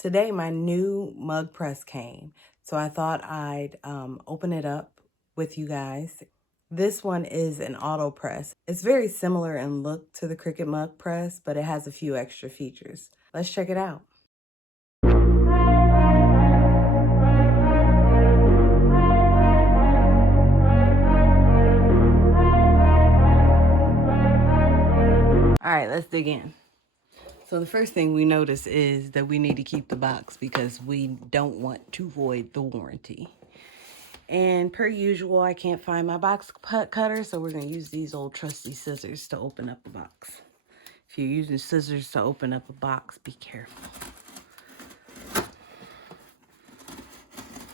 Today my new mug press came, so I thought I'd open it up with you guys. This one is an auto press. It's very similar in look to the Cricut Mug Press, but it has a few extra features. Let's check it out. All right, let's dig in. So the first thing we notice is that we need to keep the box because we don't want to void the warranty. And per usual, I can't find my box cutter, so we're going to use these old trusty scissors to open up the box. If you're using scissors to open up a box, be careful.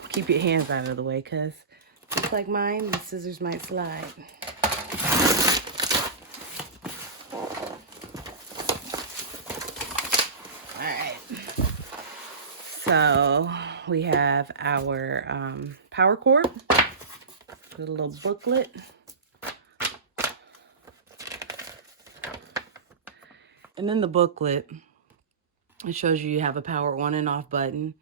Keep your hands out of the way, because just like mine, the scissors might slide. So we have our power cord, a little booklet, and in the booklet it shows you have a power on and off button,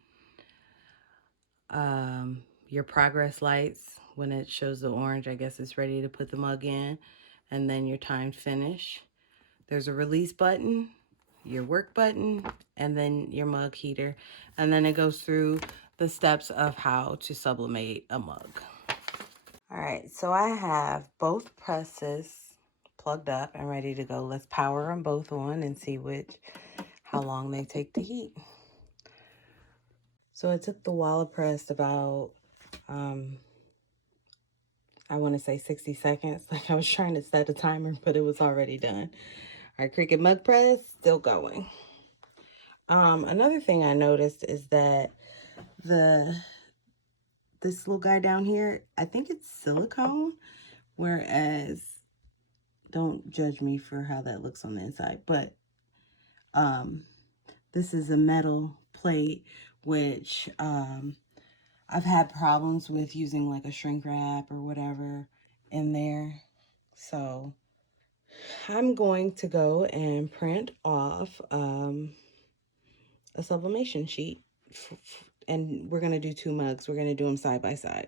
your progress lights. When it shows the orange, I guess it's ready to put the mug in, and then your timed finish. There's a release button, your work button, and then your mug heater. And then it goes through the steps of how to sublimate a mug. All right, so I have both presses plugged up and ready to go. Let's power them both on and see how long they take to heat. So it took the WALAPress about, I want to say 60 seconds. Like, I was trying to set a timer, but it was already done. Our Cricut Mug Press, still going. Another thing I noticed is that this little guy down here, I think it's silicone, whereas, don't judge me for how that looks on the inside, but this is a metal plate, which I've had problems with using like a shrink wrap or whatever in there. So I'm going to go and print off a sublimation sheet, and we're going to do 2 mugs. We're going to do them side by side.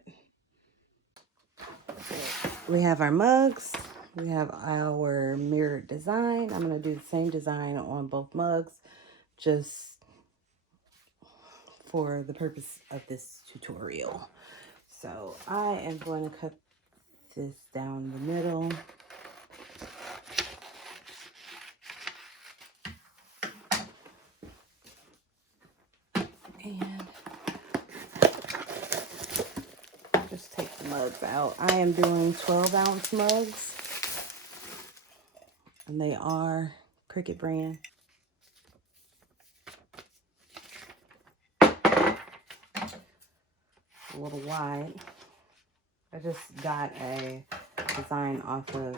We have our mugs. We have our mirrored design. I'm going to do the same design on both mugs, just for the purpose of this tutorial. So I am going to cut this down the middle. And just take the mugs out. I am doing 12-ounce mugs, and they are Cricut brand. A little wide. I just got a design off of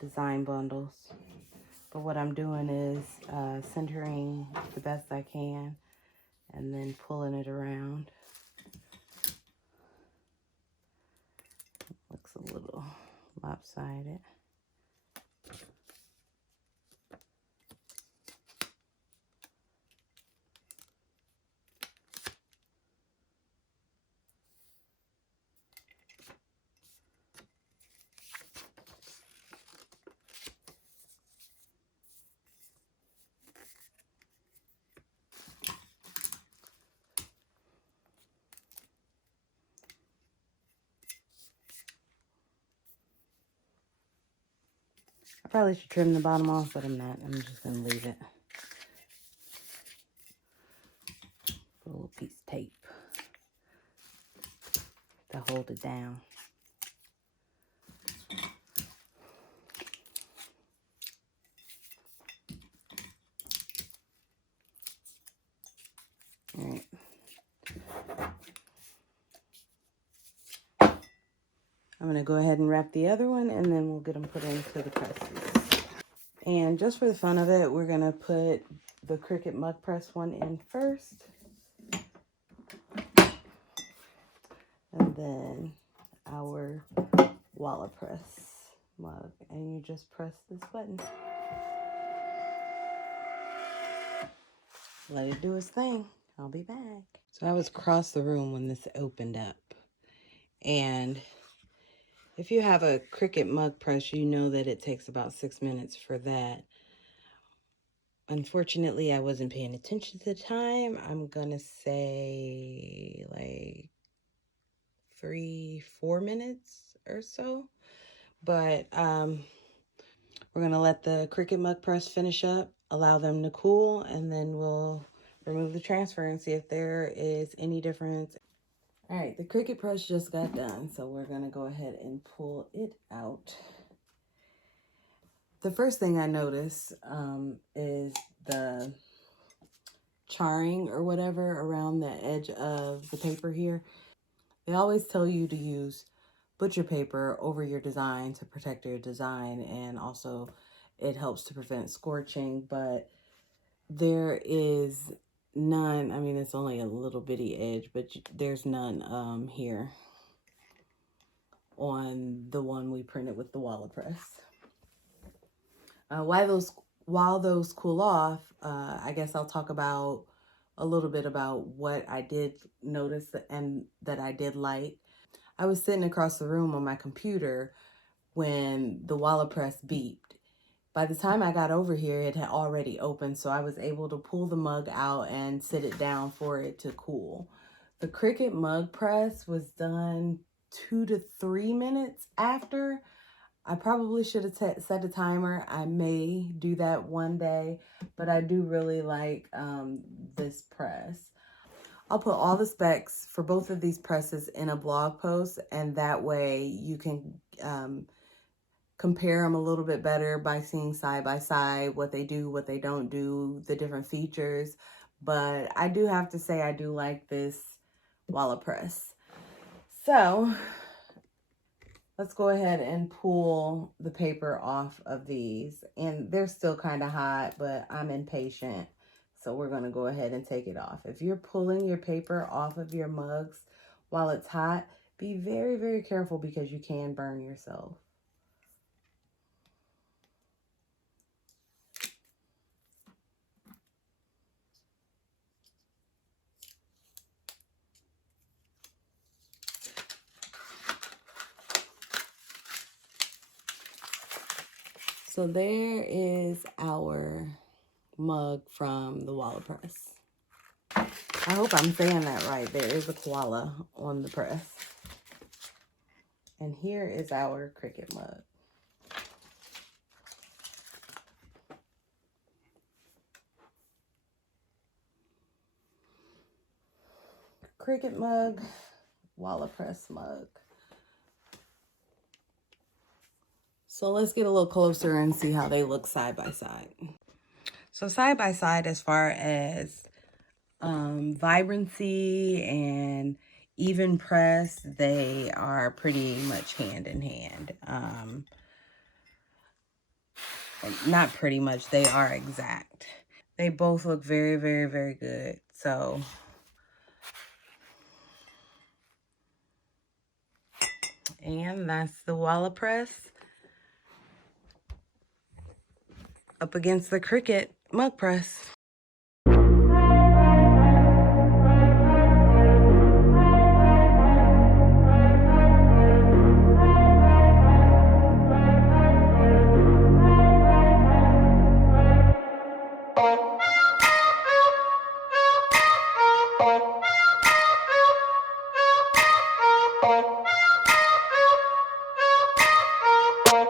design bundles. But what I'm doing is centering the best I can and then pulling it around. Looks a little lopsided. I probably should trim the bottom off, but I'm not. I'm just going to leave it. Put a little piece of tape to hold it down. All right. I'm going to go ahead and wrap the other one, and then we'll get them put into the presses. And just for the fun of it, we're going to put the Cricut Mug Press one in first. And then our WALAPress mug. And you just press this button. let it do its thing. I'll be back. So I was across the room when this opened up. And if you have a Cricut Mug Press, you know that it takes about 6 minutes for that. Unfortunately, I wasn't paying attention to the time. I'm gonna say like 3-4 minutes or so. But we're gonna let the Cricut Mug Press finish up, allow them to cool, and then we'll remove the transfer and see if there is any difference. All right, the Cricut Press just got done, so we're gonna go ahead and pull it out. The first thing I notice is the charring or whatever around the edge of the paper here. They always tell you to use butcher paper over your design to protect your design, and also it helps to prevent scorching, but there is none. I mean, it's only a little bitty edge, but there's none here on the one we printed with the WALAPress. While those cool off, I guess I'll talk about a little bit about what I did notice and that I did like. I was sitting across the room on my computer when the WALAPress beeped. By the time I got over here, it had already opened, so I was able to pull the mug out and sit it down for it to cool. The Cricut Mug Press was done 2 to 3 minutes after. I probably should have set a timer. I may do that one day, but I do really like this press. I'll put all the specs for both of these presses in a blog post, and that way you can compare them a little bit better by seeing side by side what they do, what they don't do, the different features. But I do have to say I do like this WALAPress. So let's go ahead and pull the paper off of these. And they're still kind of hot, but I'm impatient. So we're going to go ahead and take it off. If you're pulling your paper off of your mugs while it's hot, be very, very careful because you can burn yourself. So there is our mug from the WALAPress. I hope I'm saying that right. There is a koala on the press. And here is our Cricut mug. Cricut mug, WALAPress mug. So let's get a little closer and see how they look side by side. So side by side, as far as vibrancy and even press, they are pretty much hand in hand. Not pretty much, they are exact. They both look very, very, very good. So and that's the WALAPress up against the Cricut Mug Press.